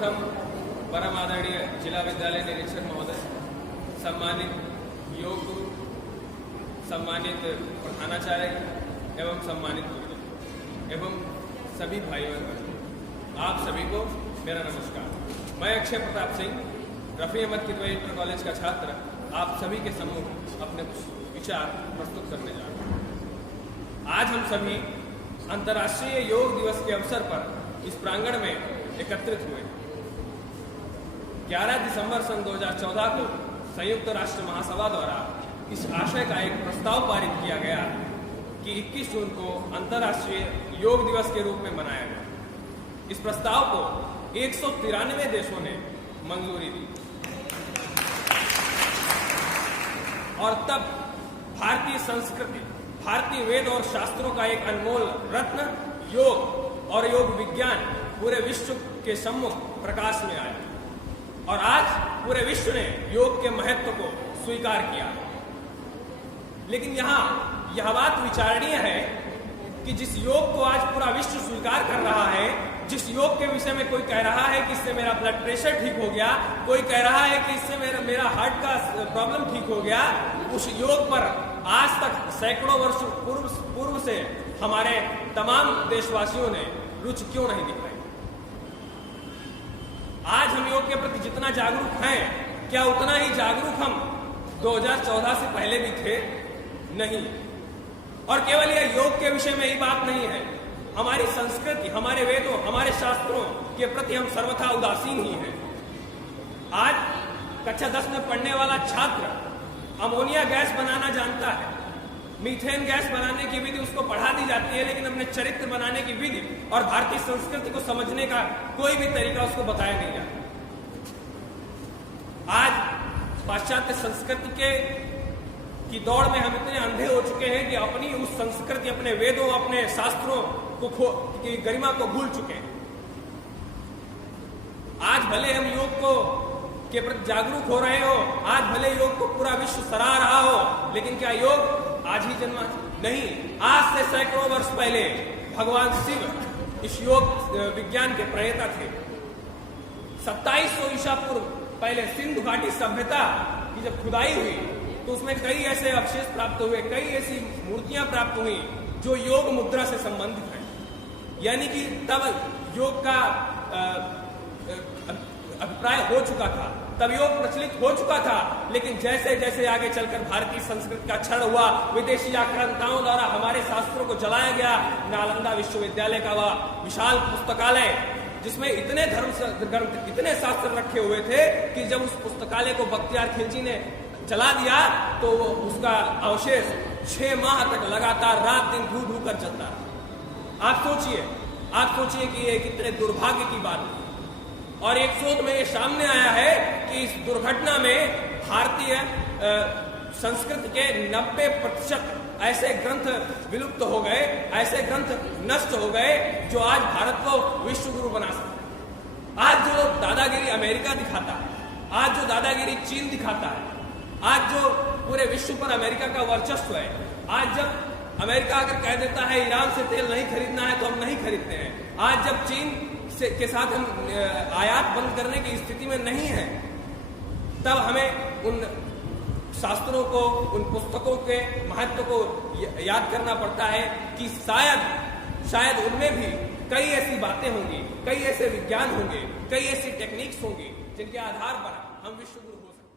सर्वप्रथम परम आदरणीय जिला विद्यालय निरीक्षक महोदय, सम्मानित योग गुरु, सम्मानित प्रधानाचार्य एवं सम्मानित गुरुजन एवं सभी भाइयों और बहनों, आप सभी को मेरा नमस्कार। मैं अक्षय प्रताप सिंह, रफी अहमद किदवई इंटर कॉलेज का छात्र, आप सभी के सम्मुख अपने कुछ विचार प्रस्तुत करने जा रहे हैं। आज हम सभी अंतर्राष्ट्रीय योग दिवस के अवसर पर इस प्रांगण में एकत्रित हुए। 11 दिसंबर सन 2014 को संयुक्त राष्ट्र महासभा द्वारा इस आशय का एक प्रस्ताव पारित किया गया कि 21 जून को अंतर्राष्ट्रीय योग दिवस के रूप में मनाया गया। इस प्रस्ताव को 193 देशों ने मंजूरी दी और तब भारतीय संस्कृति, भारतीय वेद और शास्त्रों का एक अनमोल रत्न योग और योग विज्ञान पूरे विश्व के सम्मुख प्रकाश में आया और आज पूरे विश्व ने योग के महत्व को स्वीकार किया। लेकिन यहाँ यह बात विचारणीय है कि जिस योग को आज पूरा विश्व स्वीकार कर रहा है, जिस योग के विषय में कोई कह रहा है कि इससे मेरा ब्लड प्रेशर ठीक हो गया, कोई कह रहा है कि इससे मेरा हार्ट का प्रॉब्लम ठीक हो गया, उस योग पर आज तक सैकड़ों वर्ष पूर्व से हमारे तमाम देशवासियों ने रुचि क्यों नहीं दिखाई। आज हम योग के प्रति जितना जागरूक हैं, क्या उतना ही जागरूक हम 2014 से पहले भी थे? नहीं। और केवल यह योग के विषय में ही बात नहीं है, हमारी संस्कृति, हमारे वेदों, हमारे शास्त्रों के प्रति हम सर्वथा उदासीन ही हैं। आज कक्षा 10 में पढ़ने वाला छात्र अमोनिया गैस बनाना जानता है, मीथेन गैस बनाने की विधि उसको पढ़ा दी जाती है, लेकिन अपने चरित्र बनाने की विधि और भारतीय संस्कृति को समझने का कोई भी तरीका उसको बताया नहीं जाता। आज पाश्चात्य संस्कृति की दौड़ में हम इतने अंधे हो चुके हैं कि अपनी उस संस्कृति, अपने वेदों, अपने शास्त्रों की गरिमा को भूल चुके हैं। आज भले हम योग के प्रति जागरूक हो रहे हो, आज भले योग को पूरा विश्व सराह रहा हो, लेकिन क्या योग आज ही जन्मा? नहीं। आज से सैकड़ों वर्ष पहले भगवान शिव इस योग विज्ञान के प्रणेता थे। 2700 ईसा पूर्व पहले सिंधु घाटी सभ्यता की जब खुदाई हुई तो उसमें कई ऐसे अवशेष प्राप्त हुए, कई ऐसी मूर्तियां प्राप्त हुई जो योग मुद्रा से संबंधित हैं। यानी कि तब योग का अभिप्राय हो चुका था, तब योग प्रचलित हो चुका था। लेकिन जैसे जैसे आगे चलकर भारतीय संस्कृति का क्षरण हुआ, विदेशी आक्रांताओं द्वारा हमारे शास्त्रों को जलाया गया, नालंदा विश्वविद्यालय का वह विशाल पुस्तकालय जिसमें इतने धर्म ग्रंथ, इतने शास्त्र रखे हुए थे कि जब उस पुस्तकालय को बख्तियार खिलजी ने जला दिया तो उसका अवशेष 6 माह तक लगातार रात दिन धू कर चलता रहा। आप सोचिए कि ये कितने दुर्भाग्य की बात है। और एक शोध में ये सामने आया है कि इस दुर्घटना में भारतीय संस्कृति के 90% ऐसे ग्रंथ विलुप्त हो गए, ऐसे ग्रंथ नष्ट हो गए जो आज भारत को विश्व गुरु बना सकते। आज जो दादागिरी अमेरिका दिखाता है, आज जो दादागिरी चीन दिखाता है, आज जो पूरे विश्व पर अमेरिका का वर्चस्व है, आज जब अमेरिका अगर कह देता है ईरान से तेल नहीं खरीदना है तो हम नहीं खरीदते हैं, आज जब चीन के साथ हम आयात बंद करने की स्थिति में नहीं है, तब हमें उन शास्त्रों को, उन पुस्तकों के महत्व को याद करना पड़ता है कि शायद उनमें भी कई ऐसी बातें होंगी, कई ऐसे विज्ञान होंगे, कई ऐसी टेक्निक्स होंगी जिनके आधार पर हम विश्व गुरु हो सकते हैं।